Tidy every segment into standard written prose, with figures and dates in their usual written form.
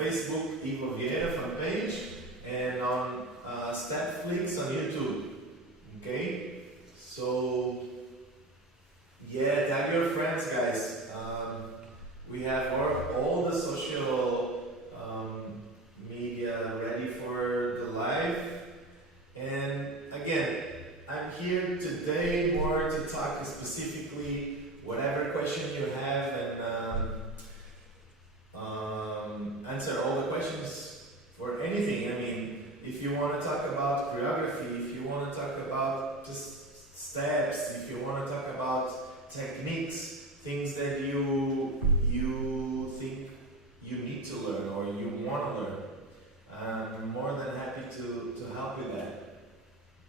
Facebook, Ivo Vieira fan page, and on StepFlix on YouTube. Okay? So, yeah, tag your friends, guys. We have all the social media ready for the live. And again, I'm here today more to talk specifically whatever question you have and answer all the questions for anything. I mean, if you want to talk about choreography, if you want to talk about just steps, if you want to talk about techniques, things that you think you need to learn or you want to learn, I'm more than happy to help with that.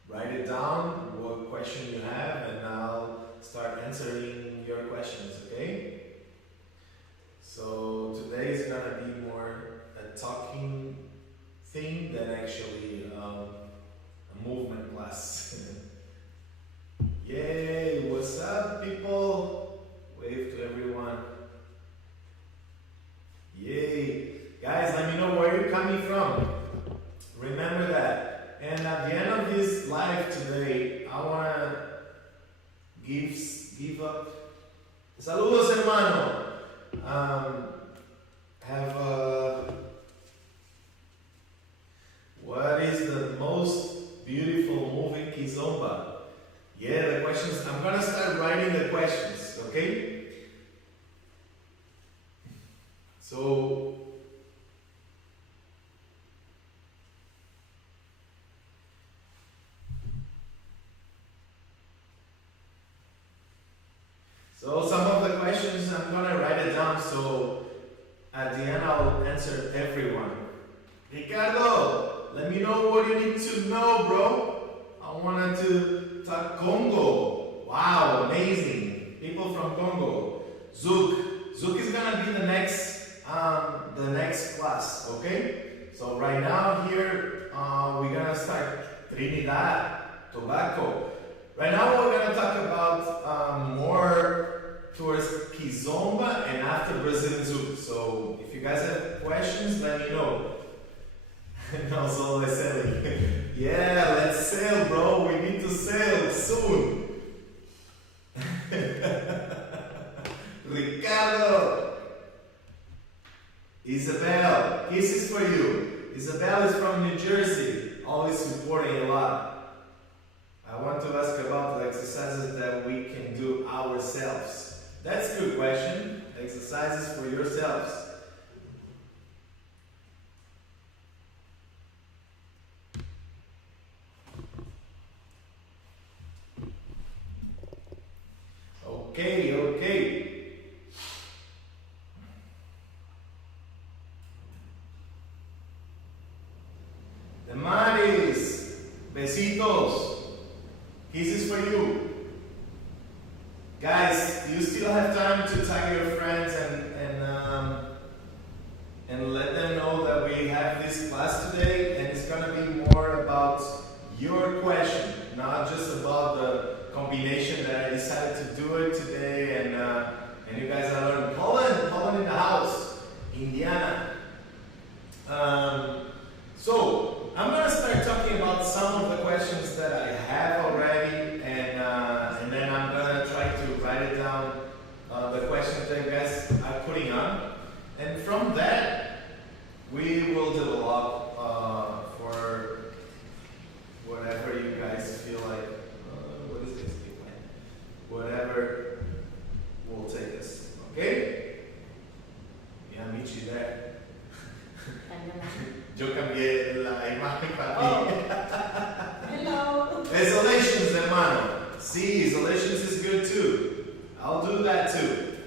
Write it down, what question you have, and I'll start answering your questions, okay? So today is gonna be more a talking thing than actually a movement class. Yay, what's up, people? Wave to everyone. Yay. Guys, let me know where you're coming from. Remember that. And at the end of this live today, I wanna give up. Saludos, hermano. What is the most beautiful move in Kizomba? Yeah, the questions. I'm gonna start writing the questions, okay? So some of the questions I'm gonna write it down, so at the end I'll answer everyone. Ricardo, let me know what you need to know, bro. I wanted to talk Congo. Wow, amazing. People from Congo. Zouk is gonna be the next class, okay? So right now here we're gonna start Trinidad, Tobago. Right now we're going to talk about more towards Kizomba and after Brazilian Zouk. So if you guys have questions, let me know. No solo sailing. Yeah, let's sail, bro. We need to sail soon. Ricardo. Isabel, kisses for you. Isabel is from New Jersey, always supporting a lot. I want to ask about the exercises that we can do ourselves. That's a good question. Exercises for yourselves. Okay. The Maris, besitos. Kisses for you. Guys, you still have time to tag your friends and let them know that we have this class today, and it's gonna be more about your question, not just about the combination that I decided to do it today, and you guys are learning Poland in the house, Indiana. So I'm gonna start talking about some of the questions that I have already, and then I'm gonna try to write it down, the questions that you guys are putting on, and from that we will develop for whatever you guys feel like. What is this? Whatever will take us. Okay? Yeah, meet you there. Yo cambié la imagen para ti. Hello. Isolations, hermano. See, isolations is good too. I'll do that too.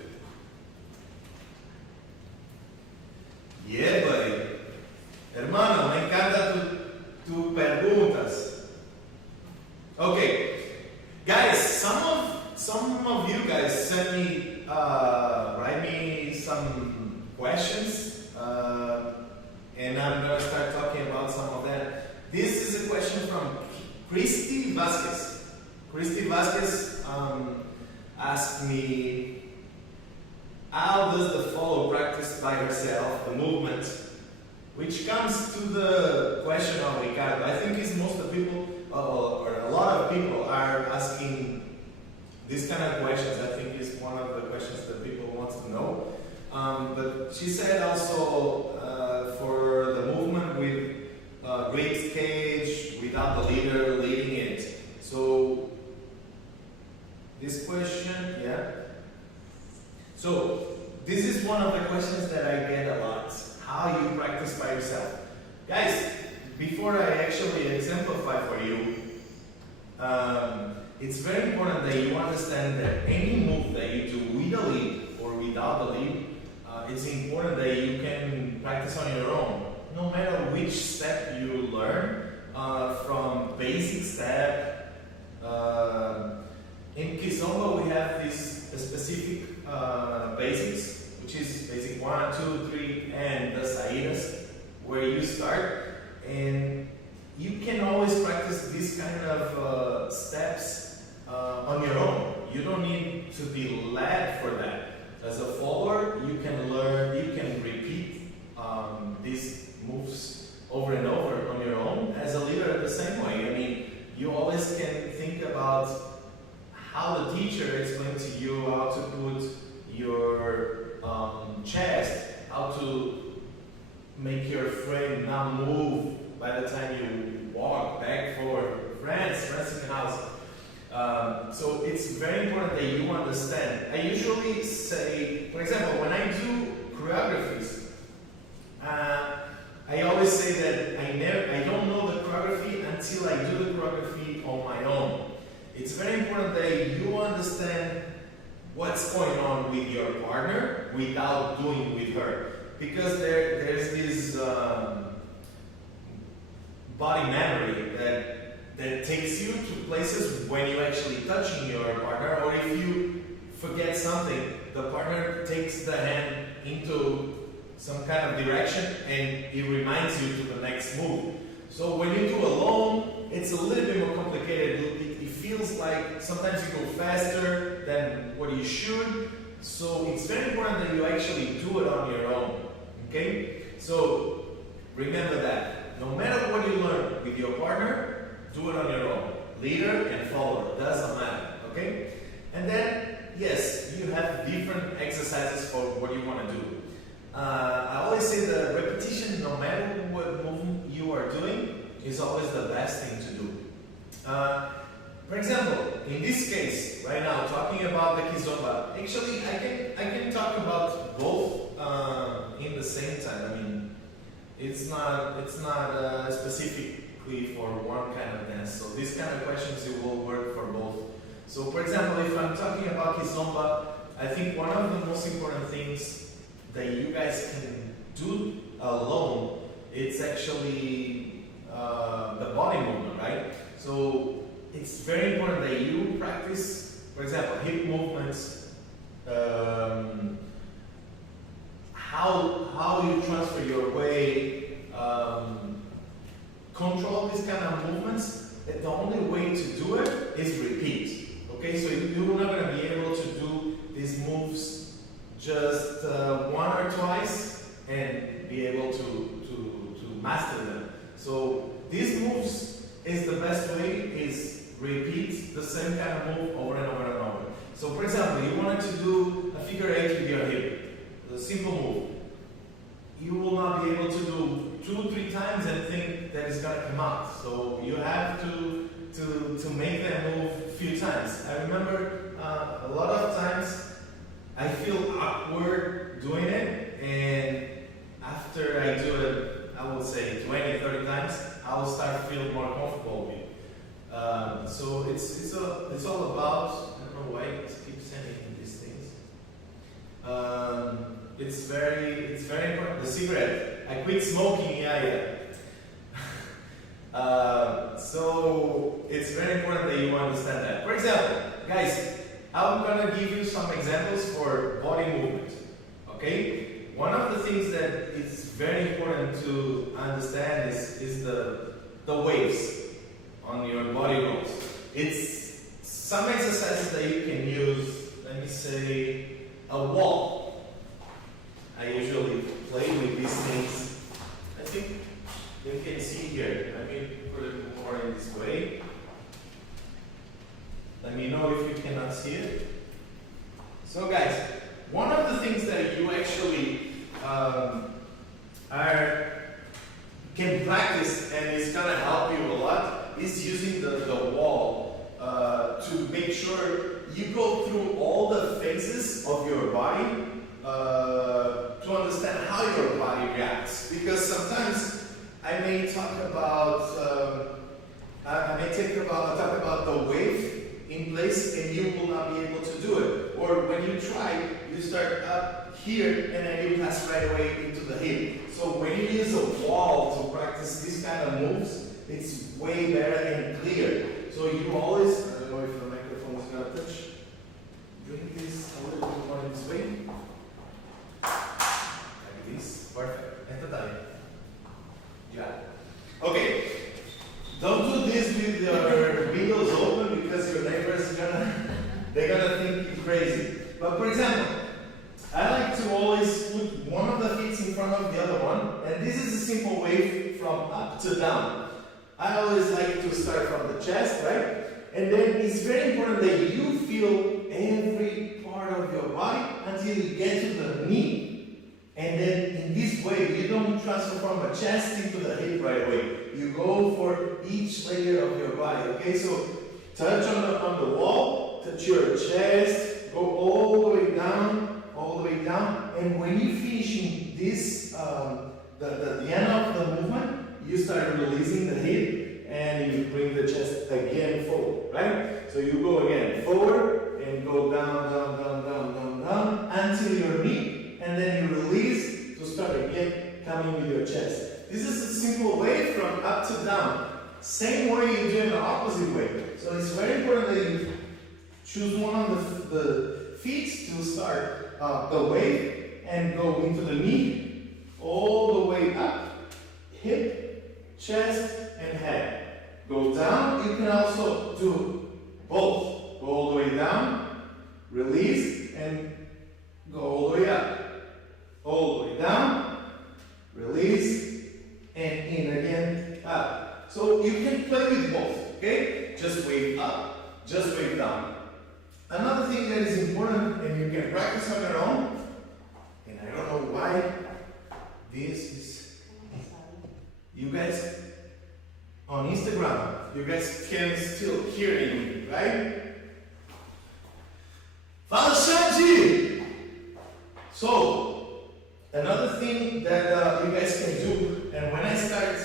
Yeah, buddy. Hermano, me encanta tu preguntas. Okay, guys. Some of you guys send me, write me some questions. And I'm going to start talking about some of them. This is a question from Christy Vasquez. Christy Vasquez asked me, how does the follow practice by herself, the movement, Which comes to the question of Ricardo. I think it's most of the people, or a lot of people are asking these kind of questions. I think it's one of the questions that people want to know. But she said also for the movement with great cage without the leader leading it. So this question, yeah. So this is one of the questions that I get a lot. How you practice by yourself. Guys, before I actually exemplify for you, it's very important that you understand that any move that you do with a lead or without the lead, it's important that you can practice on your own. No matter which step you learn, from basic step, in Kizomba we have this specific basics, which is basic 1, 2, 3, and the saídas, where you start, and you can always practice these kind of steps on your own. You don't need to be led for that. As a follower, you can learn, you can repeat these moves over and over on your own. As a leader, the same way. I mean, you always can think about how the teacher explained to you how to put your chest, how to make your frame not move by the time you walk back for France in the house. So it's very important that you understand. I usually say, for example, when I do choreographies, I always say that I don't know the choreography until I do the choreography on my own. It's very important that you understand what's going on with your partner without doing with her. Because there's this body memory that takes you to places when you're actually touching your partner, or if you forget something, the partner takes the hand into some kind of direction and it reminds you to the next move. So when you do alone, it's a little bit more complicated. It feels like sometimes you go faster than what you should. So it's very important that you actually do it on your own. Okay? So remember that. No matter what you learn with your partner, do it on your own. Leader and follower, doesn't matter. Okay? And then, yes, you have different exercises for what you want to do. I always say the repetition, no matter what movement you are doing, is always the best thing to do. For example, in this case, right now, talking about the Kizomba, actually I can talk about both in the same time. I mean, it's not specifically for one kind of dance. So these kind of questions, it will work for both. So for example, if I'm talking about Kizomba, I think one of the most important things that you guys can do alone, it's actually the body movement, right? So it's very important that you practice, for example, hip movements, how you transfer your weight, control these kind of movements. The only way to do it is repeat. Okay, so you're not going to be able to do these moves just one or twice and be able to master them. So these moves is the best way is repeat the same kind of move over and over and over. So for example, you wanted to do a figure 8 with your hip, a simple move. You will not be able to do 2-3 times and think that it's going to come out. So you have to make that move a few times. I remember a lot of times I feel awkward doing it, and after I do it, I would say 20-30 times, I will start feeling more comfortable with it. So it's all about, I don't know why it keeps sending me these things. It's very important. The cigarette, I quit smoking, yeah. So it's very important that you understand that. For example, guys, I'm gonna give you some examples for body movement. Okay? One of the things that is very important to understand is the waves on your body rolls. It's some exercises that you can use. Let me say a wall. I usually play with these things. Let's because sometimes I may talk about talk about the wave in place and you will not be able to do it. Or when you try, you start up here and then you pass right away into the hip. So when you use a wall to practice these kind of moves, it's way better and clear. So you always, I don't know if the microphone is gonna touch, bring this a little bit more this way. Like this. Perfect. And the time. Yeah. Okay. Don't do this with your windows open because your neighbors they're gonna think you're crazy. But for example, I like to always put one of the feet in front of the other one, and this is a simple wave from up to down. I always like to start from the chest, right? And then it's very important that you feel every part of your body until you get to the knee. And then in this way, you don't transfer from the chest into the hip right away. You go for each layer of your body, okay? So touch on the wall, touch your chest, go all the way down, and when you finish in this, the end of the movement, you start releasing the hip and you bring the chest again forward, right? So you go again forward and go down, until your knee, and then you release to start again coming with your chest. This is a simple way from up to down. Same way you do in the opposite way. So it's very important that you choose one of the feet to start the wave and go into the knee, all the way up, hip, chest, and head. Go down. You can also do both. Go all the way down, release, and go all the way up. All the way down, release, and in again, up. So you can play with both, okay? Just wave up, just wave down. Another thing that is important, and you can practice on your own, and I don't know why this is, you guys, on Instagram, you guys can still hear me, right? Fala, Xande! So, another thing that you guys can do, and when I start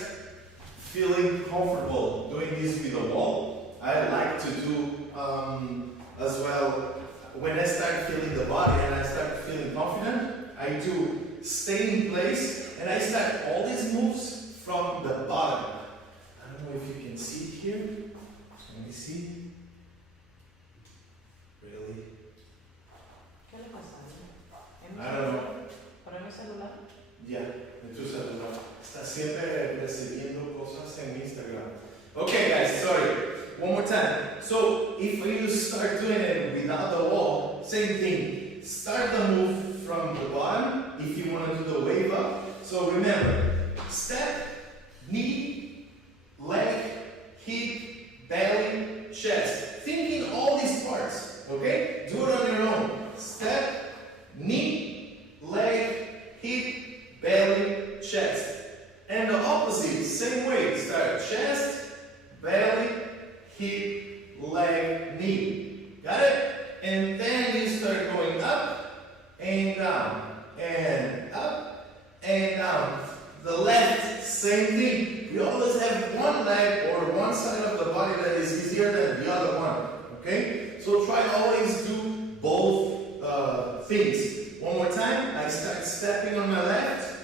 feeling comfortable doing this with the wall, I like to do as well, when I start feeling the body and I start feeling confident, I do stay in place and I start all these moves from the bottom. I don't know if you can see it here. Let me see. Really? ¿Qué le pasa? I don't know. ¿Para mi celular? Yeah, de tu celular. Está siempre recibiendo cosas en Instagram. Okay guys, sorry. One more time. So if you start doing it without the wall, same thing. Start the move from the bottom if you want to do the wave up. So remember, step, knee, leg, hip, belly, chest. Thinking all these parts, okay? Do it on your own. Step, knee, leg, hip, belly, chest. And the opposite, same way. Start chest, belly, hip, leg, knee. Got it? And then you start going up and down and up and down. The left, same thing. We always have one leg or one side of the body that is easier than the other one. Okay? So try always do both things. One more time. I start stepping on my left.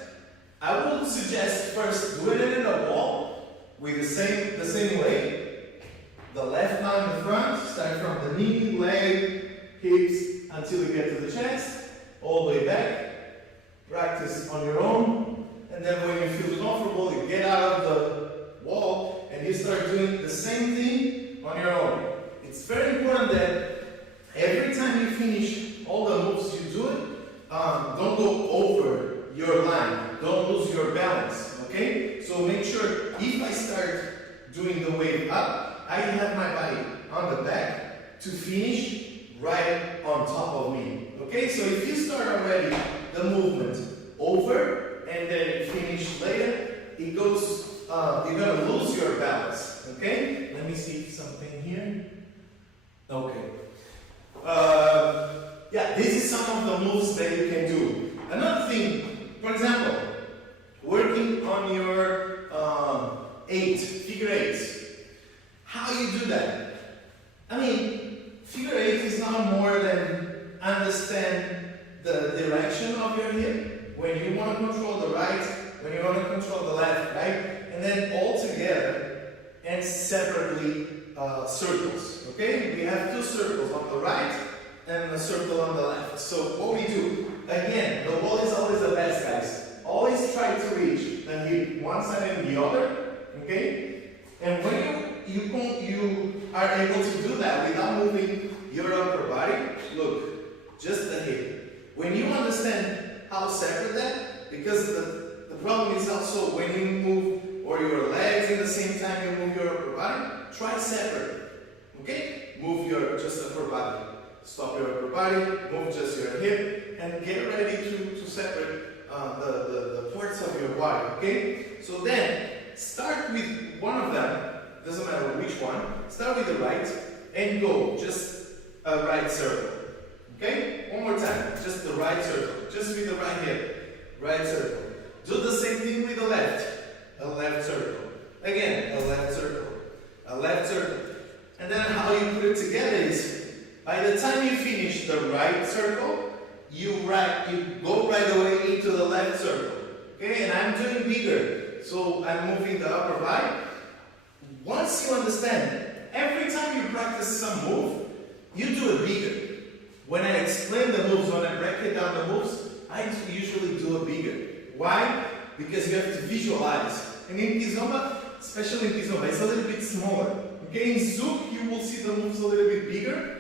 I would suggest first doing it in the wall with the same way. The left arm in the front, start from the knee, leg, hips, until you get to the chest, all the way back. Practice on your own, and then when you feel comfortable, you get out of the wall, and you start doing the same thing on your own. It's very important that every time you finish all the moves you do it, don't go over your line, don't lose your balance, okay? So make sure, if I start doing the wave up, I have my body on the back to finish right on top of me. Okay, so if you start already the movement over and then finish later, it goes, you're gonna lose your balance. Okay, let me see something here. Okay. Yeah, this is some of the moves that you can do. Another thing, for example, working 8, figure 8. How you do that? I mean, figure 8 is not more than understand the direction of your hip, when you want to control the right, when you want to control the left, right? And then all together and separately circles, okay? We have 2 circles on the right and a circle on the left. So what we do, again, the wall is always the best, guys. Always try to reach the hip one side and the other, okay? And when you are able to do that without moving your upper body, look, just the hip. When you understand how separate that, because the problem is also when you move or your legs at the same time you move your upper body, try separate, okay? Move your just upper body. Stop your upper body, move just your hip, and get ready to separate the parts of your body, okay? So then, start with one of them, doesn't matter which one, start with the right, and go, just a right circle, okay? One more time, just the right circle, just with the right hip, right circle. Do the same thing with the left, a left circle. Again, a left circle, a left circle. And then how you put it together is, by the time you finish the right circle, you go right away into the left circle. Okay, and I'm doing bigger. So I'm moving the upper body. Once you understand, every time you practice some move, you do it bigger. When I explain the moves, when I break it down the moves, I usually do it bigger. Why? Because you have to visualize. And in Kizomba, especially in Kizomba, it's a little bit smaller. Okay, in Zouk, you will see the moves a little bit bigger.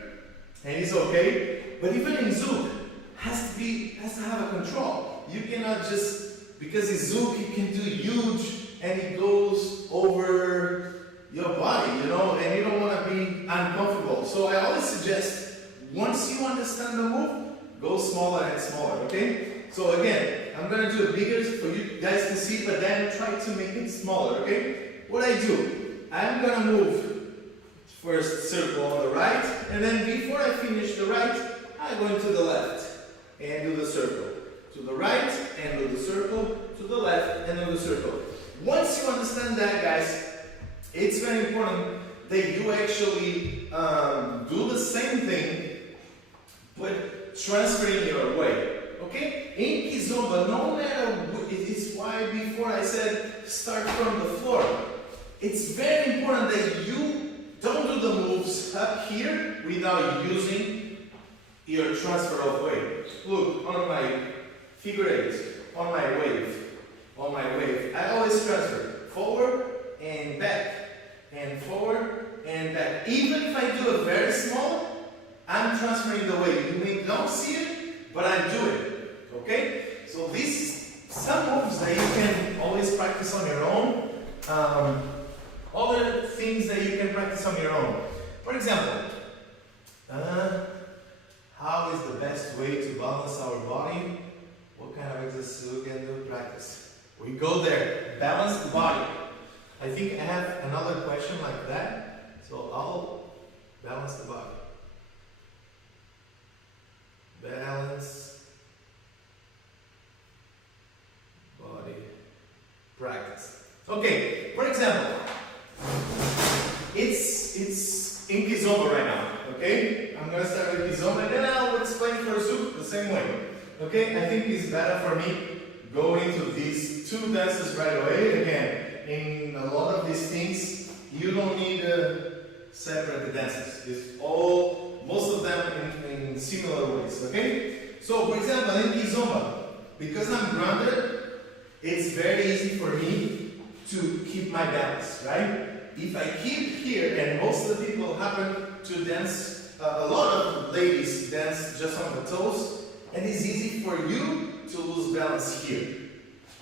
And it's okay, but even in Zouk, has to have a control. You cannot just, because in Zouk you can do huge and it goes over your body, you know, and you don't want to be uncomfortable. So I always suggest, once you understand the move, go smaller and smaller, okay? So again, I'm going to do it bigger for you guys to see, but then try to make it smaller, okay? What I do, I'm going to move first circle on the right, and then before I finish the right, I go into the left and do the circle. To the right and do the circle, to the left and do the circle. Once you understand that, guys, it's very important that you actually do the same thing, but transferring your weight. Okay? In Kizomba, no matter what, it's why before I said start from the floor. It's very important that you don't do the moves up here without using your transfer of weight. Look, on my figure 8, on my wave, I always transfer forward and back, and forward and back. Even if I do it very small, I'm transferring the weight. You may not see it, but I'm doing it. Okay? So these some moves that you can always practice on your own. Other things that you can practice on your own. For example, how is the best way to balance our body? What kind of exercise we can do practice? We go there, balance the body. I think I have another question like that, so I'll balance the body. Balance body practice. Okay, for example, it's in Kizomba right now, okay? I'm gonna start with Kizomba and then I'll explain for Zouk the same way. Okay, I think it's better for me go into these two dances right away. Again, in a lot of these things, you don't need to separate the dances. It's all, most of them in similar ways, okay? So, for example, in Kizomba, because I'm grounded, it's very easy for me to keep my balance, right? If I keep here, and most of the people happen to dance, a lot of ladies dance just on the toes, and it's easy for you to lose balance here.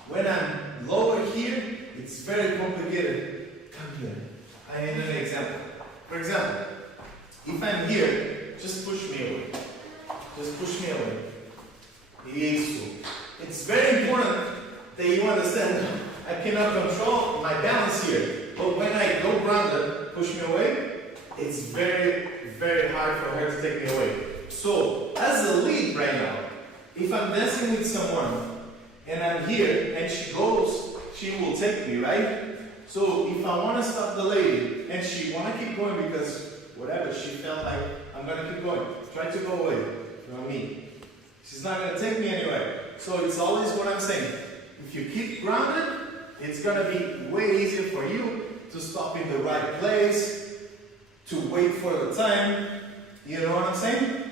When I'm lower here, it's very complicated. Come here. I need an example. For example, if I'm here, just push me away. Just push me away. It's very important that you understand I cannot control my balance here. But when I go grounded, push me away, it's very, very hard for her to take me away. So, as a lead right now, if I'm dancing with someone and I'm here and she goes, she will take me, right? So if I want to stop the lady and she want to keep going because whatever, she felt like I'm going to keep going, try to go away from me. She's not going to take me anywhere. So it's always what I'm saying. If you keep grounded, it's going to be way easier for you to stop in the right place, to wait for the time. You know what I'm saying?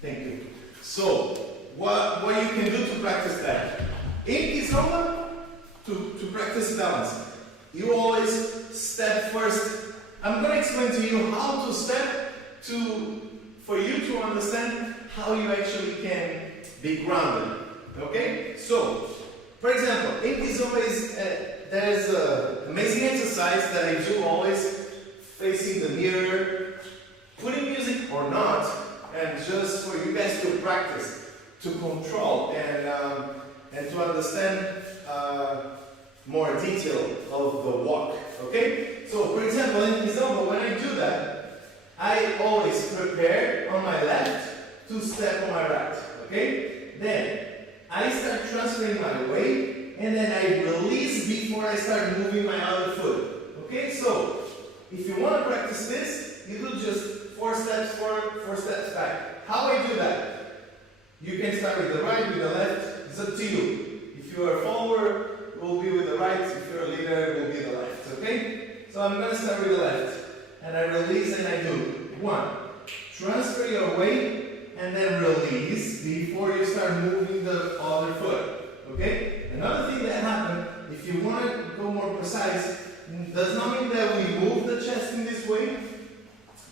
Thank you. So, what you can do to practice that? In Kizomba, to practice balance, you always step first. I'm going to explain to you how to step for you to understand how you actually can be grounded. Okay? So, for example, in Kizomba there's an amazing exercise that I do always, facing the mirror, putting music or not, and just for you guys to practice, to control and to understand more detail of the walk. Okay? So, for example, in Kizomba, when I do that, I always prepare on my left to step on my right. Okay? Then I start transferring my weight, and then I release before I start moving my other foot. Okay? So, if you want to practice this, you do just 4 steps forward, 4 steps back. How I do that? You can start with the right, with the left. It's up to you. If you are a follower, it will be with the right. If you're a leader, it will be the left. Okay? So I'm going to start with the left. And I release and I do 1. Transfer your weight and then release before you start moving the other foot. Okay? Another thing that happens, if you want to go more precise, does not mean that we move the chest in this way,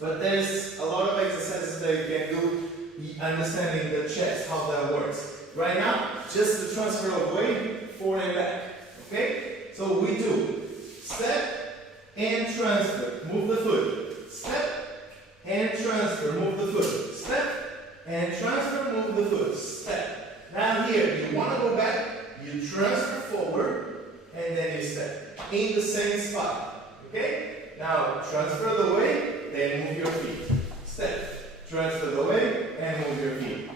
but there's a lot of exercises that you can do understanding the chest, how that works. Right now, just the transfer of weight, forward and back. Okay? So we do step and transfer, move the foot. Step and transfer, move the foot. Step and transfer, move the foot. Step. Now here, you want to go back, you transfer forward, and then you step in the same spot. Okay? Now transfer the weight, then move your feet. Step. Transfer the weight and move your feet.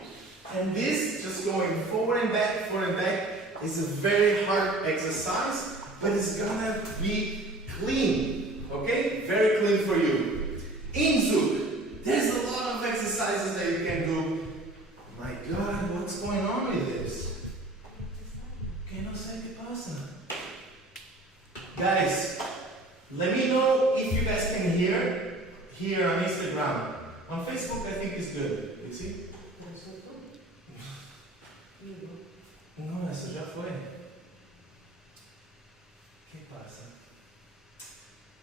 And this, just going forward and back, is a very hard exercise, but it's gonna be clean. Okay? Very clean for you. In Zouk, there's a lot of exercises that you can do. My God, what's going on with this? Que no sé qué pasa. Guys, let me know if you guys can hear here on Instagram. On Facebook, I think it's good. You see? No, eso ya fue. ¿Qué pasa?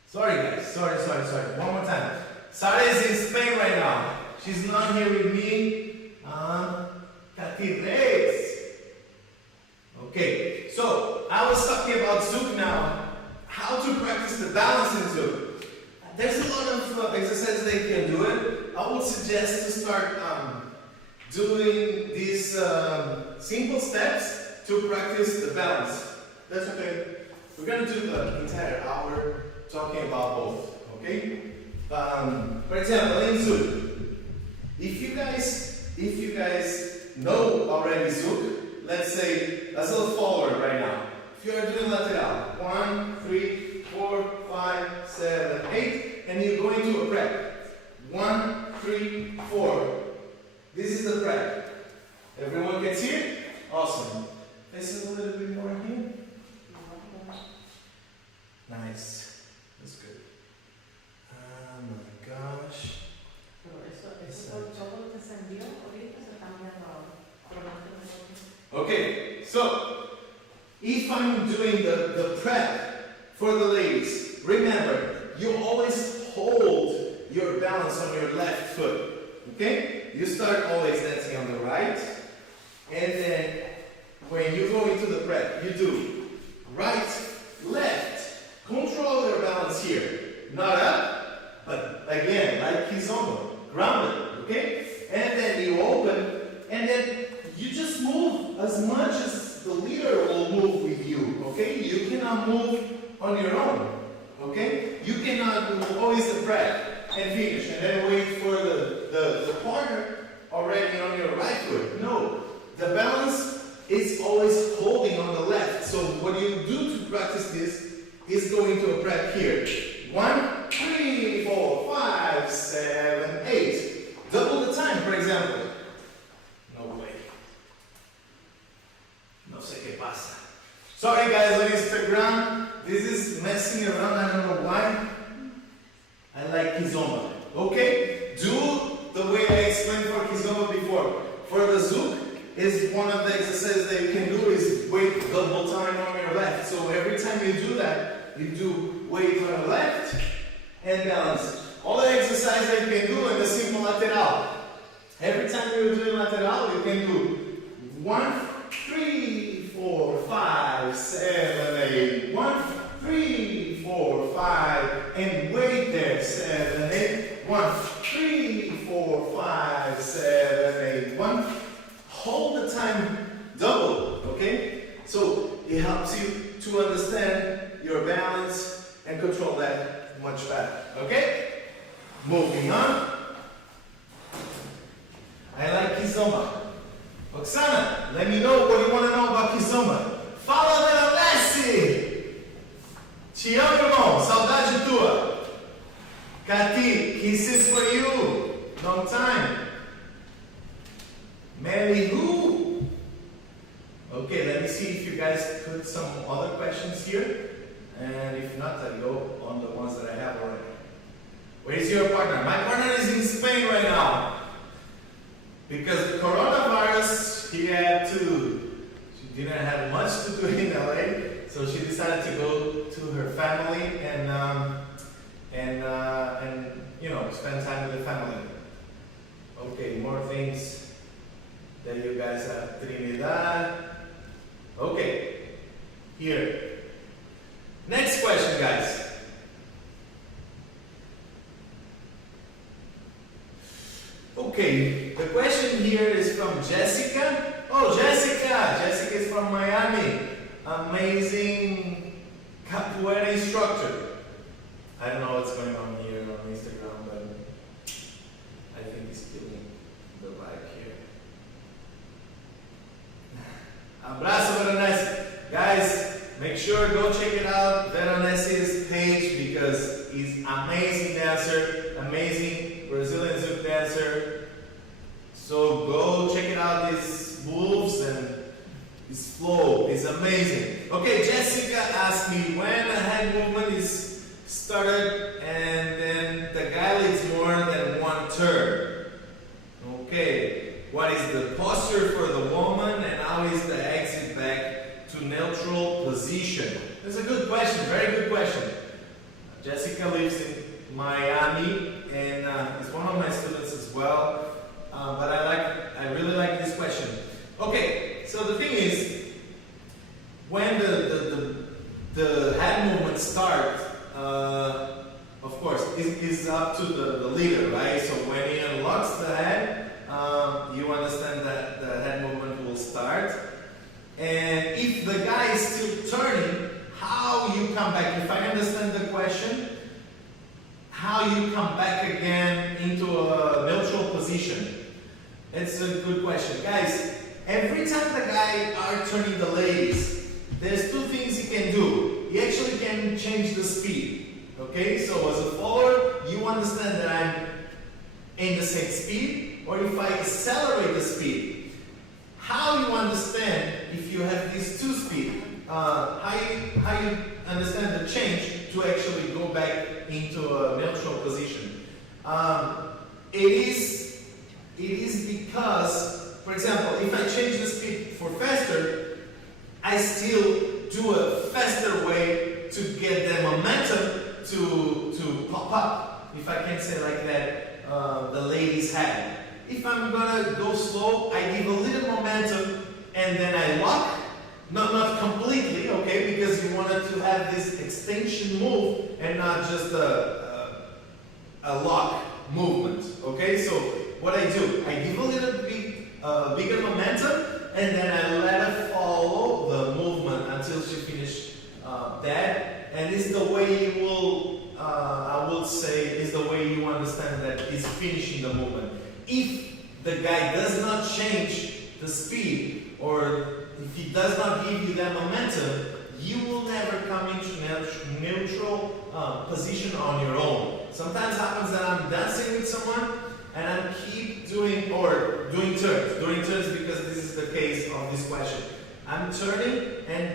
Sorry, guys. Sorry. One more time. Sara is in Spain right now. She's not here with me. Catires. Okay, so I was talking about Zouk now. How to practice the balance in Zouk. There's a lot of exercises that you can do it. I would suggest to start doing these simple steps to practice the balance. That's okay. We're going to do the entire hour talking about both. Okay? For example, in Zouk, if you guys know already Zouk, let's say let's go forward right now. If you are doing lateral, 1, 3, 4, 5, 7, 8, and you go into a prep. 1, 3, 4. This is the prep. Everyone can see it? Awesome. This is a little bit more here. Nice. That's good. Oh my gosh. Okay, so if I'm doing the prep for the ladies, remember, you always hold your balance on your left foot. Okay? You start always dancing on the right, and then when you go into the prep, you do right, left. Control your balance here. Not up, but again, like Kizomba, grounded. Okay? And then you open, and then you just move as much as the leader will move with you. Okay? You cannot move on your own. Okay? You cannot do always the prep and finish, and then wait for the partner already on your right foot. No. The balance is always holding on the left. So what you do to practice this is going to a prep here. 1, 3, 4, 5, 7, 8. Double the time, for example. No way. No sé qué pasa. Sorry guys on Instagram. This is messing around. I don't know why. I like Kizomba. Okay? Do the way I explained for Kizomba before. For the Zouk, is one of the exercises that you can do is weight double time on your left. So every time you do that, you do weight on your left and balance. All the exercise that you can do in the simple lateral. Every time you're doing lateral, you can do 1, 3, 4, 5, 7, 8. 1, 3, 4, 5, and wait there. 7, 8. 1, 3, 4, 5, 7, 8. 1. Hold the time double, okay? So it helps you to understand your balance and control that much better, okay? Moving on. I like Kizomba. Oksana, let me know what you want to know about Kizomba. Fala, Veronese! Te amo, irmão. Saudade tua. Kati, kisses for you. Long time. Mary who? Okay, let me see if you guys put some other questions here. And if not, I'll go on the ones that I have already. Where's your partner? My partner is in Spain right now. Because the coronavirus, she didn't have much to do in LA, so she decided to go to her family and you know, spend time with the family. Okay, more things that you guys have. Trinidad. Okay, here. Next question, guys. Okay, the question here is from Jessica. Oh, Jessica! Jessica is from Miami. Amazing capoeira instructor. I don't know what's going on here on Instagram, but I think it's killing the vibe here. Abraço, Veronese. Guys, make sure go check it out, Veronese's page, because he's amazing dancer, amazing Brazilian Zouk dancer. So go check it out, his moves and his flow is amazing. Okay, Jessica asked me when a head movement is started and then the guy leads more than one turn. Okay, what is the posture for the woman and how is the exit back to neutral position? That's a good question, very good question. Jessica lives in Miami and is one of my students as well. But I really like this question. Okay, so the thing is, when the head movement starts, of course, is up to the leader, right? So when he unlocks the head, you understand that the head movement will start. And if the guy is still turning, how you come back? If I understand the question, how you come back again into a neutral position? It's a good question. Guys, every time the guy are turning the ladies, there's two things he can do. He actually can change the speed. Okay, so as a follower, you understand that I'm in the same speed, or if I accelerate the speed. How you understand if you have these two speeds? How you understand the change to actually go back into a neutral position? It is because, for example, if I change the speed for faster, I still do a faster way to get the momentum to pop up, if I can say like that, the lady's head. If I'm gonna go slow, I give a little momentum and then I lock, not completely, okay, because you wanted to have this extension move and not just a lock movement, okay? So what I do, I give a little bit bigger momentum and then I let her follow the movement until she finishes that. And it's the way you will, I would say, is the way you understand that he's finishing the movement. If the guy does not change the speed, or if he does not give you that momentum, you will never come into neutral position on your own. Sometimes happens that I'm dancing with someone and I keep doing turns because this is the case of this question. I'm turning and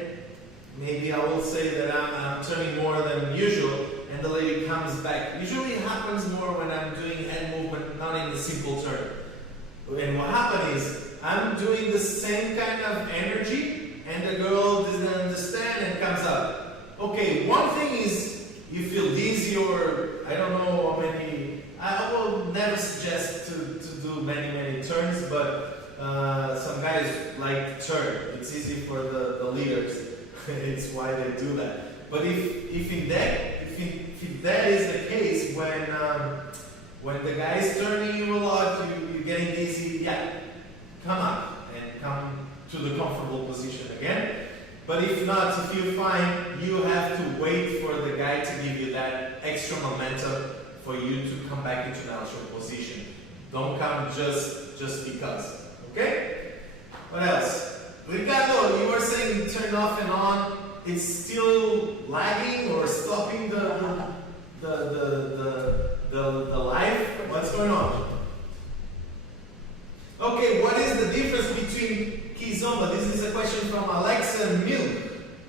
maybe I will say that I'm turning more than usual and the lady comes back. Usually it happens more when I'm doing hand movement, not in the simple turn. And what happened is, I'm doing the same kind of energy and the girl doesn't understand and comes up. Okay, one thing is you feel dizzy or I don't know how many, I will never suggest to do many turns, but some guys like to turn. It's easy for the leaders. It's why they do that. But if that is the case, when the guy is turning you a lot, you're getting dizzy, yeah, come up and come to the comfortable position again. But if not, if you find you have to wait for the guy to give you that extra momentum for you to come back into natural position. Don't come just because. Okay? What else? Ricardo, you were saying turn off and on. It's still lagging or stopping the live? What's going on? Okay, what is the difference between Kizomba? This is a question from Alexa Milk,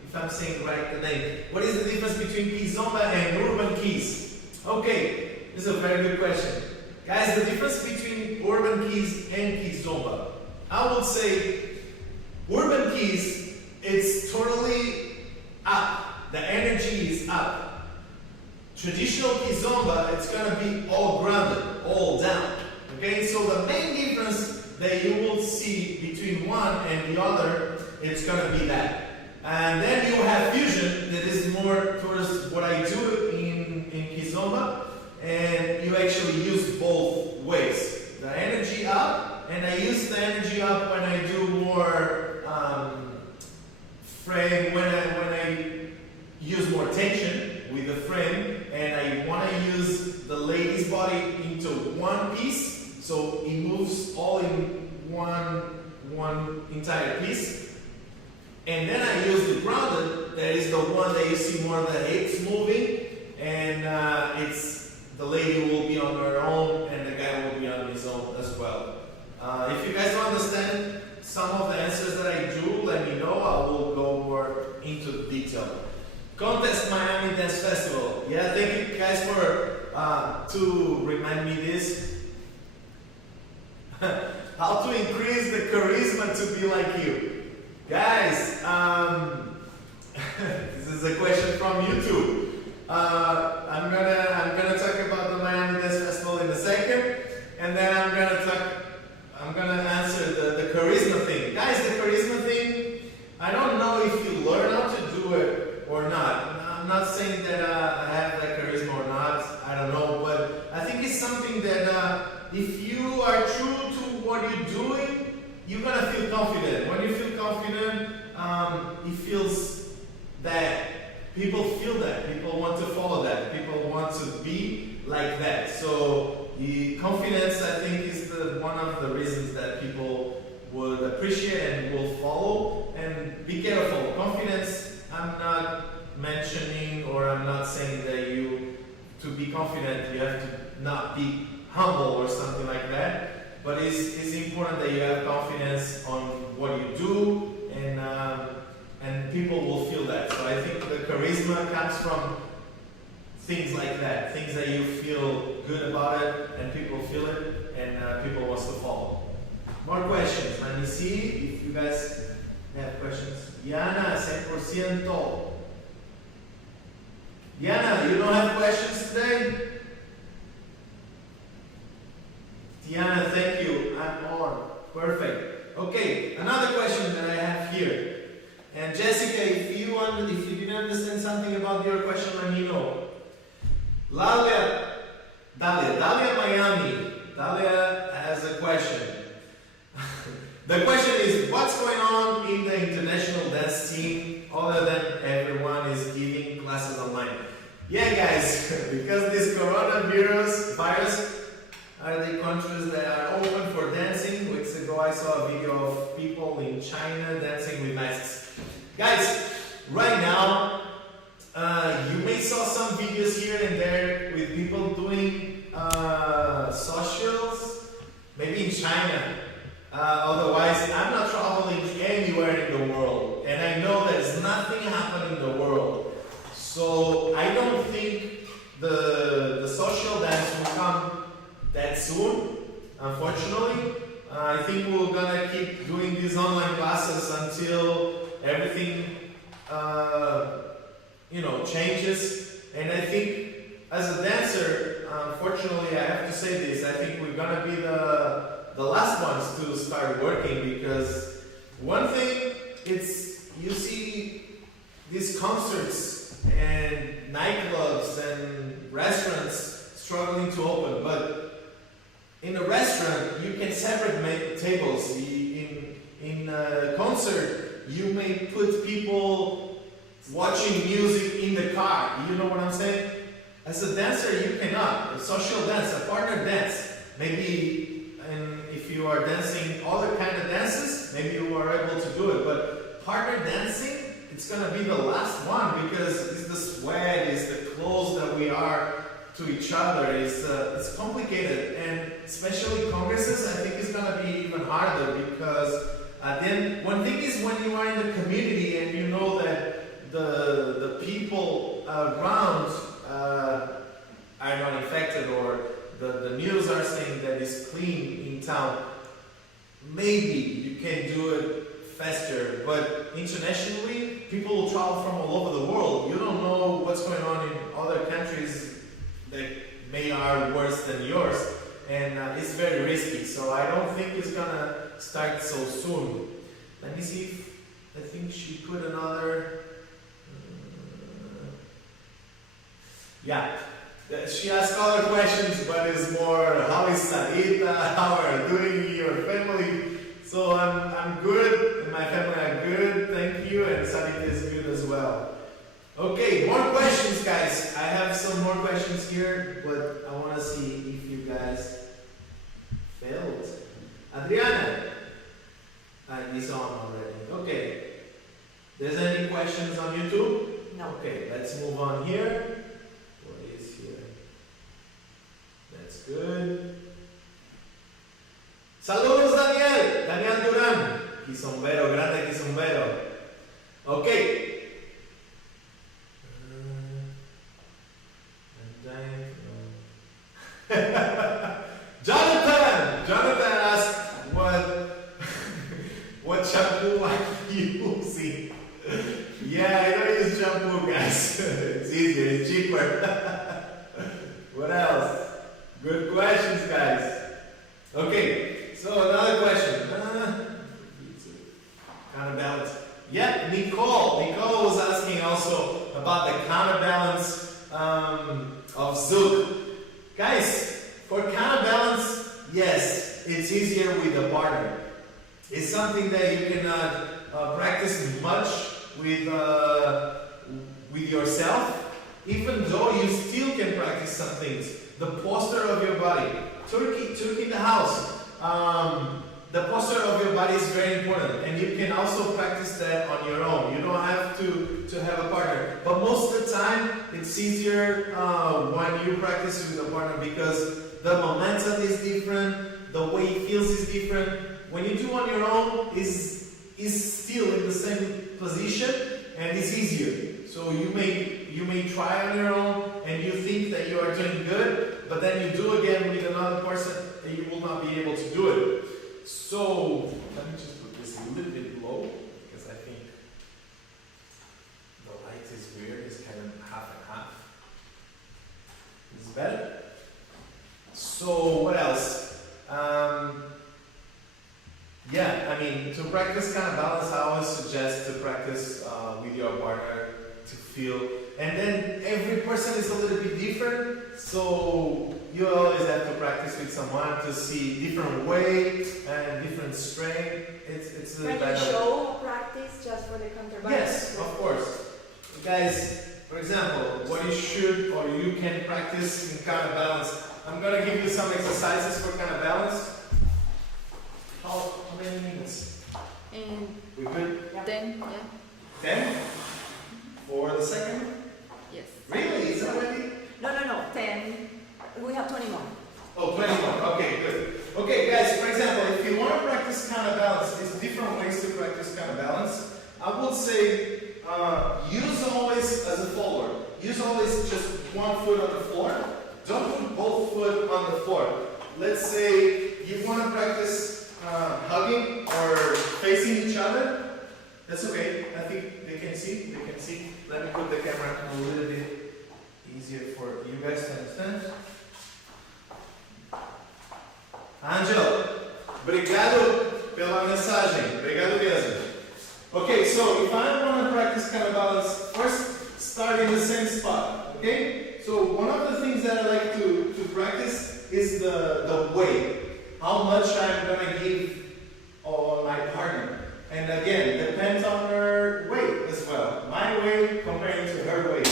if I'm saying right the name. What is the difference between Kizomba and urban keys? Okay, this is a very good question. Guys, the difference between urban keys and Kizomba. I would say urban keys, it's totally up. The energy is up. Traditional Kizomba, it's going to be all grounded, all down. Okay, so the main difference that you will see between one and the other, it's going to be that. And then you have fusion, that is more towards what I do in Kizomba, and you actually use both ways. The energy up, and I use the energy up when I do more frame, when I use more tension with the frame, and I want to use the lady's body into one piece, so it moves all in one entire piece. And then I use the grounded, that is the one that you see more the hips moving, and it's the lady will be on her own and the guy will be on his own as well. If you guys don't understand some of the answers that I do, let me know. I will go more into detail. Contest Miami Dance Festival. Yeah, thank you guys for to remind me this. How to increase the charisma to be like you. Guys, this is a question from YouTube. I'm gonna talk about the Miami Dance Festival in a second, and then I'm gonna answer the charisma thing. Guys, the charisma thing, I don't know if you learn how to do it or not. I'm not saying that I have that charisma or not. I don't know, but I think it's something that if you are true to what you're doing, you're gonna feel confident. When you feel confident, it feels that people feel that. People want to follow that. People want to be like that. So the confidence, I think, is one of the reasons that people would appreciate and will follow. And be careful. Confidence, I'm not mentioning or I'm not saying that to be confident, you have to not be humble or something like that. But it's important that you have confidence on what you do, and people will feel that. So I think the charisma comes from things like that, things that you feel good about it, and people feel it, and people want to follow. More questions. Let me see if you guys have questions. Diana, 100%. Diana, you don't have questions today? Diana, thank you. I'm on. Perfect. Okay, another question that I have here. And Jessica, if you didn't understand something about your question, let me know. Dalia Miami. Dalia has a question. The question is, what's going on in the international dance scene other than everyone is giving classes online? Yeah, guys, because this coronavirus are the countries that are open for dancing. Weeks ago I saw a video of people in China dancing with masks. Guys, right now, you may saw some videos here and there with people doing socials, maybe in China. Otherwise, I'm not traveling anywhere in the world, and I know there's nothing happening in the world. So I don't think the social dance will come that soon, unfortunately. I think we're gonna keep doing these online classes until everything changes. And I think as a dancer, unfortunately I have to say this, I think we're gonna be the last ones to start working, because one thing, it's, you see these concerts and nightclubs and restaurants struggling to open, but in a restaurant you can separate tables. In a concert you may put people watching music in the car, you know what I'm saying? As a dancer you cannot. A social dance, a partner dance, maybe, and if you are dancing other kind of dances, maybe you are able to do it, but partner dancing, it's gonna be the last one, because it's the sweat, it's the close that we are to each other, it's complicated, and especially congresses, I think it's gonna be even harder, because then one thing is when you are in the community and you know that the people around are not infected, or the news are saying that it's clean in town, maybe you can do it faster, but internationally, people will travel from all over the world. You don't know what's going on in other countries that may are worse than yours, and it's very risky, so I don't think it's gonna start so soon. Let me see if, I think she put another, yeah. She asked other questions, but it's more, how is Sarita, how are you doing, your family? So I'm good, and my family are good, thank you, and Sarita is good as well. Okay, more questions, guys. I have some more questions here, but I want to see if you guys failed. Adriana, he's on already. Okay. There's any questions on YouTube? No. Okay, let's move on here. Good. Saludos, Daniel. Daniel Durán. Kizombero, grande Kizombero. Okay. Jonathan asked what shampoo are you using? Yeah, I don't use shampoo, guys. It's easier, it's cheaper. What else? Good questions, guys. Okay, so another question. Counterbalance. Yeah, Nicole was asking also about the counterbalance of Zouk. Guys, for counterbalance, yes, it's easier with a partner. It's something that you cannot practice much with yourself, even though you still can practice some things. The posture of your body. Turkey in the house. The posture of your body is very important, and you can also practice that on your own. You don't have to have a partner. But most of the time, it's easier when you practice with a partner, because the momentum is different, the way it feels is different. When you do on your own, is still in the same position, and it's easier. So you may try on your own, and you think that you are doing good, but then you do again with another person, and you will not be able to do it. So let me just put this a little bit low, because I think the light is weird. It's kind of half and half. Is it better? So what else? Yeah, I mean, to practice counterbalance, I always suggest to practice with your partner to feel. And then every person is a little bit different, so you always have to practice with someone to see different weight and different strength. It's Can you show practice just for the counterbalance? Yes, of course. Guys, for example, what you should or you can practice in counterbalance. I'm gonna give you some exercises for counterbalance. How many minutes? And We good? 10, yeah. 10? For the second? Yes. Really? Is that already? No, 10. We have 20 more. Oh, 21. Okay, good. Okay, guys, for example, if you want to practice counterbalance, there's different ways to practice counterbalance. I would say use always as a follower. Use always just one foot on the floor. Don't put both foot on the floor. Let's say you want to practice hugging or facing each other. That's okay. I think they can see. They can see. Let me put the camera a little bit easier for you guys to understand. Angel, obrigado pela mensagem. Obrigado mesmo. Okay, so if I want to practice counterbalance, first start in the same spot. Okay? So one of the things that I like to practice is the weight. How much I'm going to give on my partner. And again, depends on her weight as well. My weight comparing to her weight.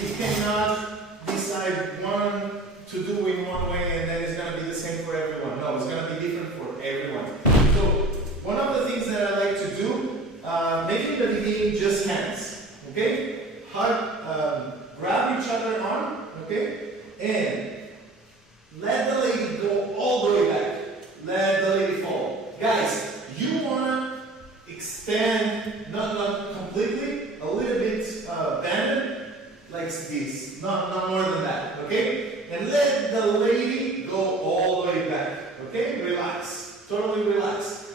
You cannot decide one to do in one way and then it's going to be the same for everyone. No, it's going to be different for everyone. So one of the things that I like to do, making the beginning just hands. Okay? Hug, grab each other arm. Okay? And let the lady go all the way back. Let the lady fall. Guys, you want to extend, not completely, a little bit bended, like this. Not more than that. Okay? And let the lady go all the way back. Okay? Relax. Totally relax.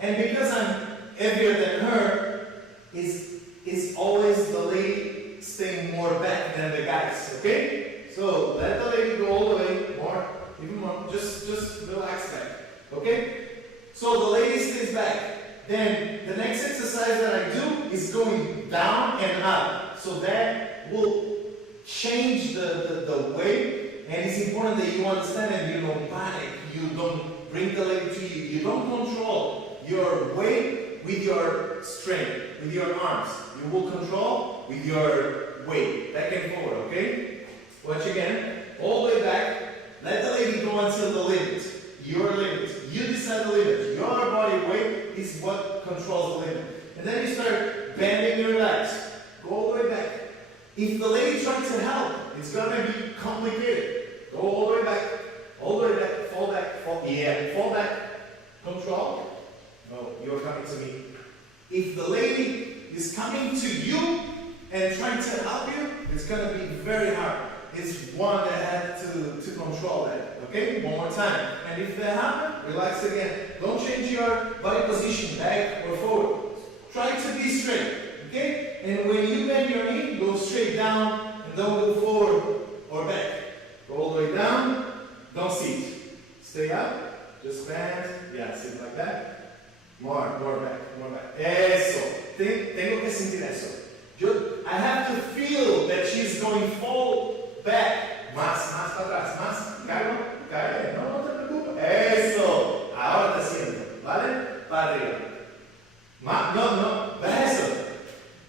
And because I'm heavier than her, it's always the lady staying more back than the guys. Okay? So let the lady go all the way, more, even more. Just relax back. Okay? So the lady stays back. Then the next exercise that I do is going down and up. So that will change the weight. And it's important that you understand and you don't panic. You don't bring the lady to you. You don't control your weight with your strength, with your arms. You will control with your weight. Back and forward, okay? Watch again. All the way back. Let the lady go until the limit. Your limit. You decide the limit. Your body weight is what controls the limit. And then you start bending your legs. Go all the way back. If the lady tries to help, it's going to be complicated. Go all the way back. All the way back. Fall back. Fall. Yeah. Fall back. Control. No, you're coming to me. If the lady is coming to you and trying to help you, it's going to be very hard. It's one that has to control that. Okay? One more time. And if that happens, relax again. Don't change your body position, back or forward. Try to be straight. Okay? And when you bend your knee, go straight down and don't go forward or back. Go all the way down. Don't sit. Stay up. Just bend. Yeah, sit like that. More back. Eso. Tengo que sentir eso. I have to feel that she's going fall back. Más para atrás. Más. Cae. No te preocupes. Eso. Ahora te siento. ¿Vale? Para arriba. No. Eso.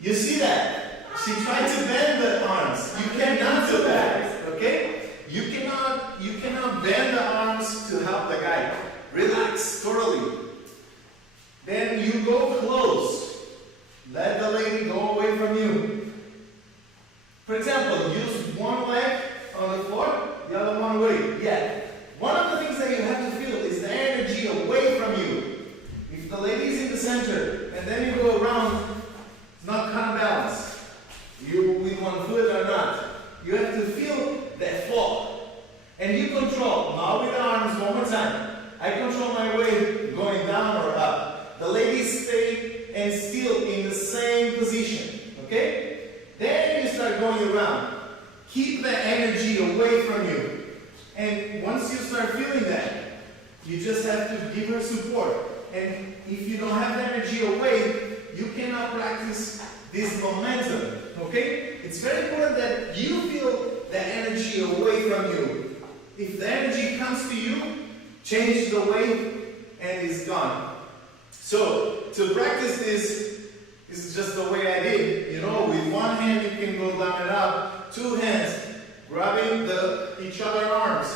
You see that? She tried to bend the arms. You cannot do that. Okay? You cannot bend the arms to help the guy. Relax totally. Then you go close. Let the lady go away from you. For example, use one leg on the floor, the other one away. Yeah. One of the things that you have to feel is the energy away from you. If the lady is in the center and then you go around, it's not counterbalance. You with one foot or not. You have to feel that fall. And you control. Now with the arms, one more time. I control my weight going down or up. The ladies stay and still in the same position. Okay? Then you start going around. Keep the energy away from you. And once you start feeling that, you just have to give her support. And if you don't have the energy away, you cannot practice this momentum. Okay? It's very important that you feel the energy away from you. If the energy comes to you, change the weight and it's gone. So, to practice this is just the way I did. You know, with one hand you can go down and up, two hands, grabbing each other arms.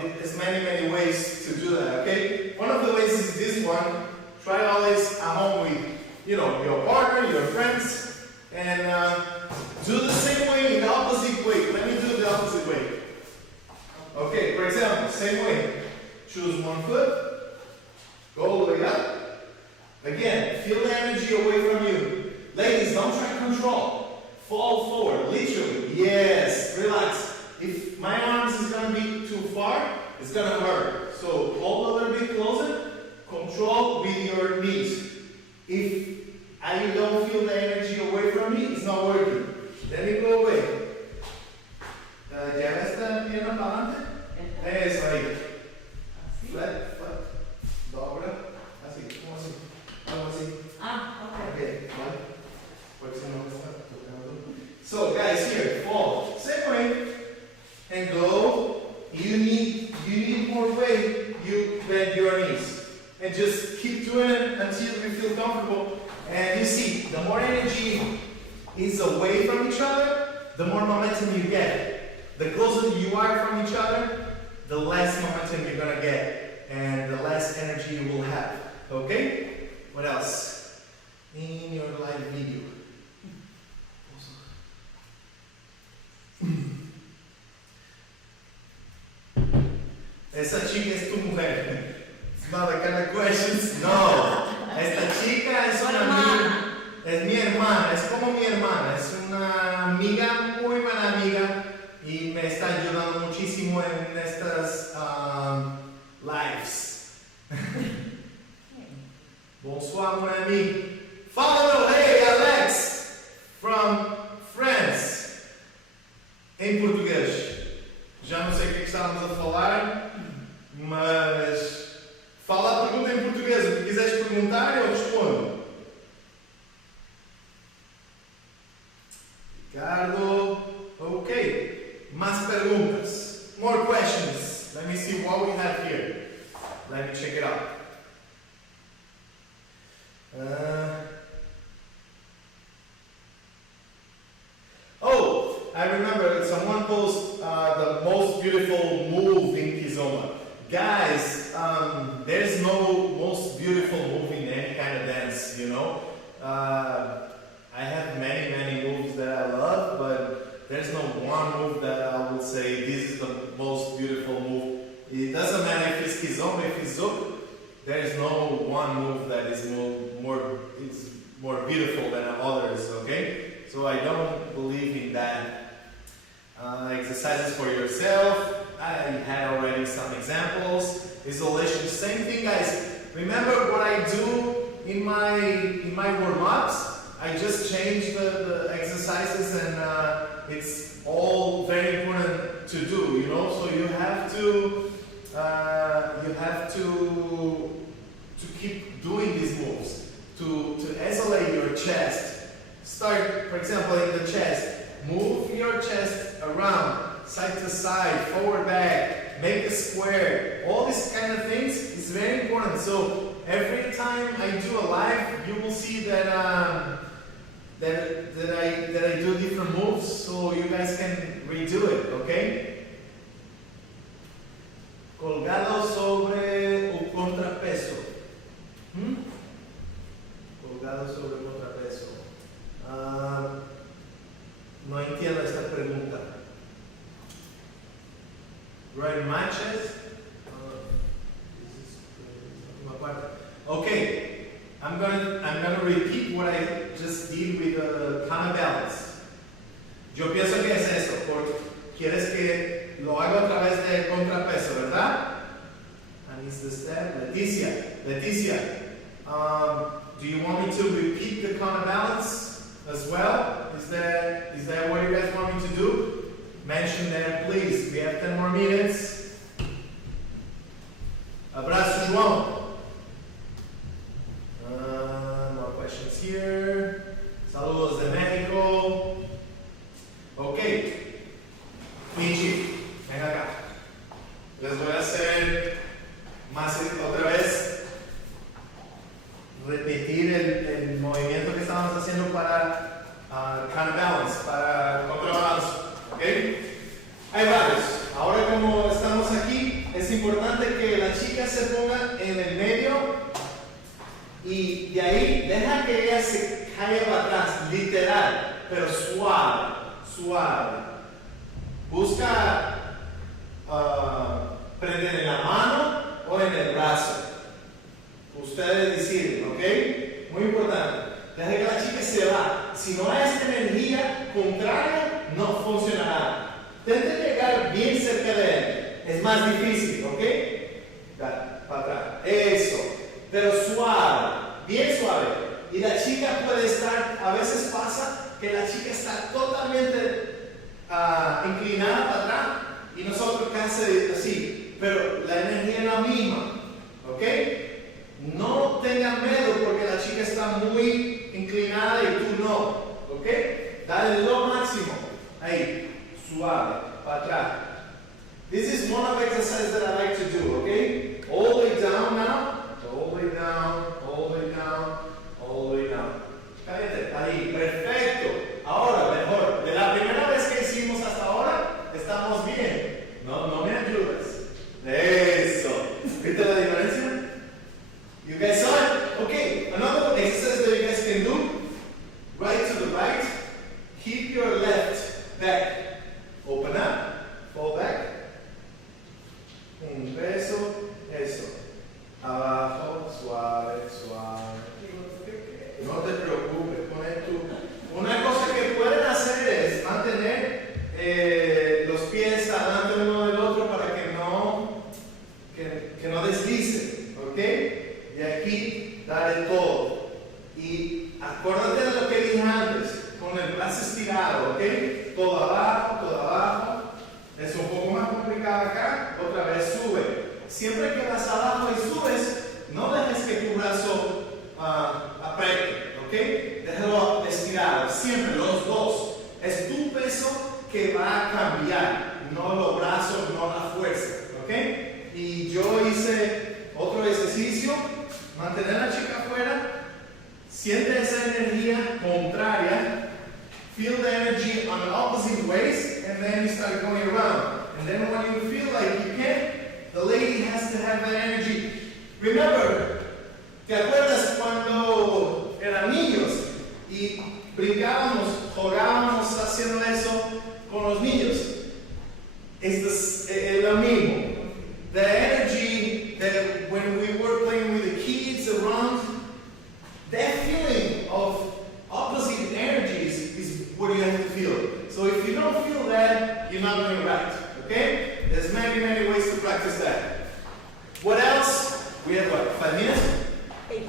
There's many ways to do that, okay? One of the ways is this one. Try always at home with, your partner, your friends, and choose one foot, go all the way up. Again, feel the energy away from you. Ladies, don't try to control. Fall forward, literally. Yes, relax. If my arms is gonna be too far, it's gonna hurt. So hold a little bit closer, control with your knees. If I don't feel the energy away from me, it's not working. Let me go away. Lleva esta pierna para adelante. Eso ahí. Flat, flat. Dobra. Así, como así. Algo así. Okay, vale. Porque si no está tocando. So guys, here, fall. Same way. And go. You need more weight. You bend your knees. And just keep doing it until you feel comfortable. And you see, the more energy is away from each other, the more momentum you get. The closer you are from each other, the less momentum you're gonna get, and the less energy you will have. Okay? What else? In your live video. Esa chica es tu mujer. It's not the kind of questions. No. Esta chica es una amiga. Es mi hermana. Es como mi hermana. Es una amiga, muy buena amiga. Y me está ayudando muchísimo en estas lives. Bonsoir, mon ami. Follow, hey, Alex, from France. Em português. Já não sei o que estávamos a falar, mas fala a pergunta em português. O que quiseres perguntar, eu respondo. Ricardo, ok. Más preguntas. More questions. Let me see what we have here. Let me check it out. I remember someone posted the most beautiful move in Kizomba. Guys, there's no most beautiful move in any kind of dance, you know. I have many moves that I love, but there's no one move that I would say this is the most beautiful move. It doesn't matter if it's Kizomba, if it's Zouk, there is no one move that is more beautiful than others, okay? So I don't believe in that. Exercises for yourself. I had already some examples. Isolation, same thing, guys. Remember what I do in my warm-ups? I just change the exercises, and it's all very important to do, you know. So you have to keep doing these moves to isolate your chest. Start, for example, in the chest. Move your chest around, side to side, forward, back, make a square. All these kind of things is very important. So every time I do a live, you will see that that I do different moves, so you guys can redo it, okay? Colgado sobre un contrapeso. Colgado sobre un contrapeso. No entiendo esta pregunta. Right matches. Okay, I'm gonna repeat what I just did with the counterbalance. Yo pienso que es esto, porque quieres que lo haga a través de contrapeso, ¿verdad? And it's the step. Leticia, do you want me to repeat the counterbalance as well? Is that what you guys want me to do? Mention that, please. We have 10 more minutes. Abraço, João. More questions here. Saludos de México. Ok. Finchi, venga acá. Les voy a hacer más otra vez. Repetir el movimiento que estábamos haciendo para counterbalance, para contrabalance, ¿ok? Hay varios. Ahora, como estamos aquí, es importante que la chica se ponga en el medio y de ahí deja que ella se caiga para atrás, literal, pero suave. Busca prender en la mano o en el brazo. Ustedes deciden, ¿ok? Muy importante. Desde que la chica se va, si no hay esta energía contraria, no funcionará. Intenten llegar bien cerca de él. Es más difícil, ¿ok? Dale, para atrás. Eso. Pero suave, bien suave. Y la chica puede estar, a veces pasa que la chica está totalmente inclinada para atrás y nosotros casi así. Pero la energía es la misma, ¿ok? No tengan miedo porque la chica está muy inclinada y tú no, ¿ok? Dale lo máximo. Ahí, suave, para atrás. This is one of the exercises that I like to do, okay? All the way down now, all the way down, all the way down, all the way down. Cállate, ahí, perfecto. Ahora, mejor. De la primera vez que hicimos hasta ahora, estamos bien. No me ayudas. Eso. ¿Viste la diferencia? You guys saw it? Okay, another exercise that you guys can do. Right to the right. Keep your left back. Open up. Fall back. Un beso. Eso. Abajo. Suave, suave. No te preocupes. Pon tu... Una cosa que pueden hacer es mantener los pies adelante uno del otro para que no deslice. ¿Ok? Y aquí, dale todo. Y acuérdate de lo que dije antes, con el brazo estirado, ¿ok? Todo abajo, todo abajo. Es un poco más complicado acá. Otra vez sube. Siempre que vas abajo y subes, no dejes que tu brazo apriete, ¿ok? Déjalo estirado. Siempre, los dos. Es tu peso que va a cambiar, no los brazos, no la fuerza, ¿ok? Y yo hice otro ejercicio. Mantener a la chica afuera, siente esa energía contraria, feel the energy on opposite ways, and then you start going around. And then when you feel like you can, the lady has to have that energy. Remember, ¿te acuerdas cuando eran niños y brincábamos, jugábamos haciendo eso con los niños? Es lo mismo. The energy that when we were playing with the kids around, that feeling of opposite energies is what you have to feel. So if you don't feel that, you're not doing it right. Okay? There's many ways to practice that. What else? We have what? 5 minutes? 8.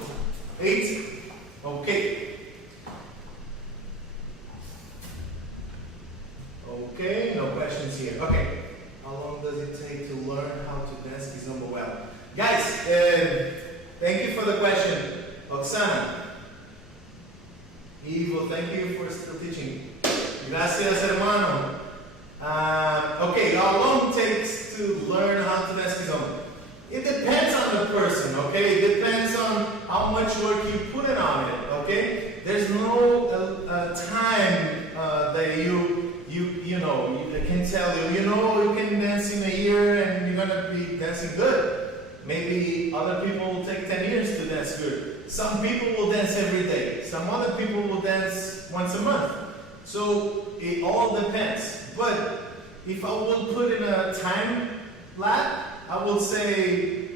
8? Okay. Okay, no questions here. Okay. How long does it take to learn how to dance Kizomba well? Guys, thank you for the question. Oksana. Ivo, thank you for still teaching. Gracias, hermano. Okay, how long it takes to learn how to dance Kizomba? It depends on the person, okay? It depends on how much work you put in on it, okay? There's no time that you know, I can tell you, you can dance in a year and you're gonna be dancing good. Maybe other people will take 10 years to dance good. Some people will dance every day. Some other people will dance once a month. So it all depends. But if I will put in a time lap, I would say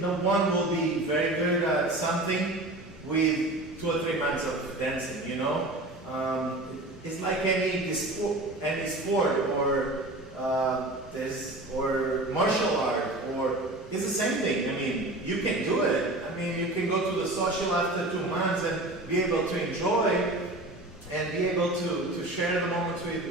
no one will be very good at something with 2 or 3 months of dancing, It's like any sport or martial art, or it's the same thing. I mean, you can do it. I mean, you can go to the social after 2 months and be able to enjoy and be able to share the moments with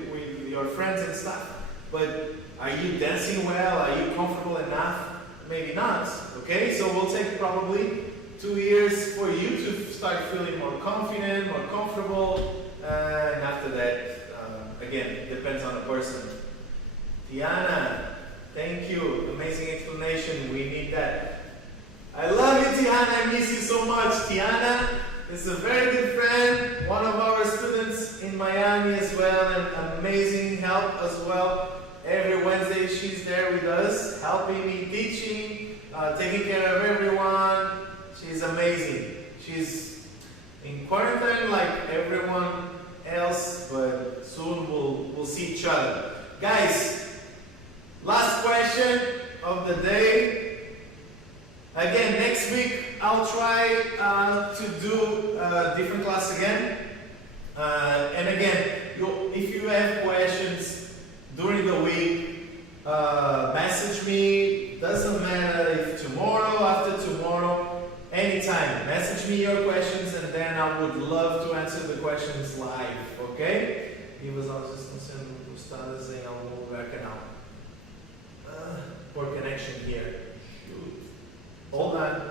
your friends and stuff. But are you dancing well? Are you comfortable enough? Maybe not. Okay, so we'll take probably 2 years for you to start feeling more confident, more comfortable. And after that, again, it depends on the person. Tiana, thank you. Amazing explanation. We need that. I love you, Tiana. I miss you so much. Tiana is a very good friend, one of our students in Miami as well, and amazing help as well. Every Wednesday she's there with us, helping me, teaching, taking care of everyone. She's amazing. She's in quarantine like everyone else, but soon we'll see each other. Guys, last question of the day. And again, if you have questions during the week, message me. Doesn't matter if tomorrow, after tomorrow, anytime. Message me your questions and then I would love to answer the questions live, ok? E as aulas estão sendo postadas em algum lugar canal. Poor connection here. Hold on.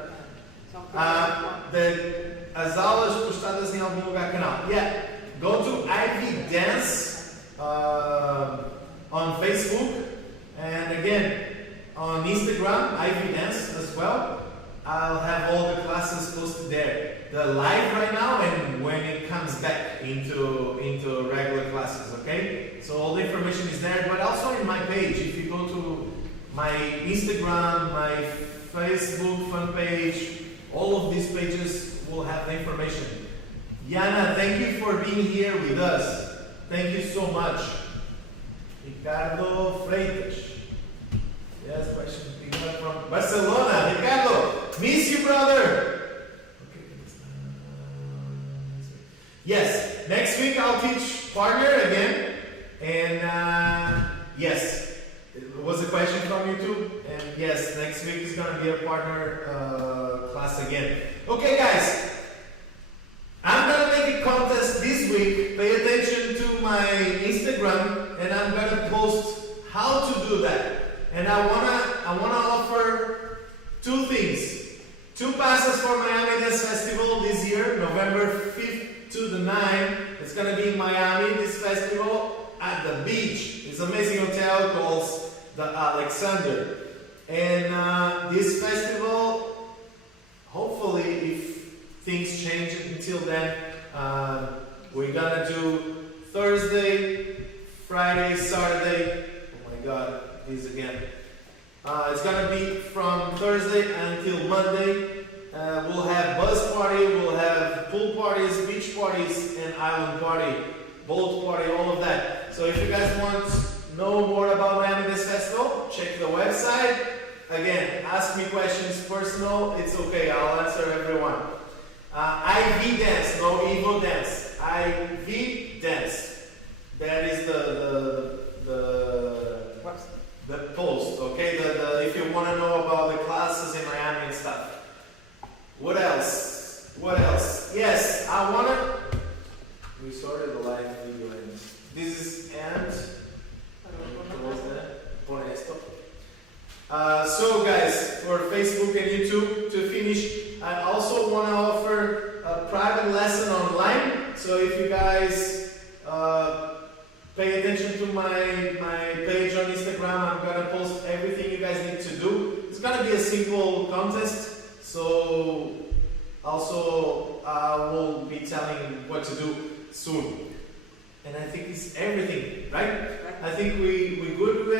As aulas postadas em algum lugar canal. Yeah, go to Ivy Dance on Facebook and again on Instagram, Ivy Dance as well. I'll have all the classes posted there. The live right now and when it comes back into regular classes, okay? So all the information is there, but also in my page. If you go to my Instagram, my Facebook fan page, all of these pages will have the information. Yana, thank you for being here with us. Thank you so much. Ricardo Freitas. Yes, question from Barcelona. Ricardo, miss you, brother. Yes, next week I'll teach partner again. And yes, it was a question from you too. And yes, next week is going to be a partner class again. Okay, guys, I'm going to make a contest this week. Pay attention to my Instagram and I'm going to post how to do that. And I wanna offer two things. 2 passes for Miami Dance Festival this year, November 5th to the 9th. It's gonna be in Miami, this festival at the beach. It's an amazing hotel called the Alexander. And this festival, hopefully, if things change until then, we're gonna do Thursday, Friday, Saturday. Oh my God. Again. It's gonna be from Thursday until Monday. We'll have bus party, we'll have pool parties, beach parties, and island party, boat party, all of that. So if you guys want to know more about Miami Dance Festival, check the website. Again, ask me questions personal, it's okay, I'll answer everyone. IV Dance, no Ivo Dance. IV Dance. That is the post, okay? If you want to know about the classes in Miami and stuff. What else? What else? Yes, I want to... We started the live video and this is end. So guys, for Facebook and YouTube, to finish, I also want to offer a private lesson online. So if you guys... pay attention to my page on Instagram. I'm gonna post everything you guys need to do. It's gonna be a simple contest, so also I will be telling what to do soon. And I think it's everything, right? I think we good with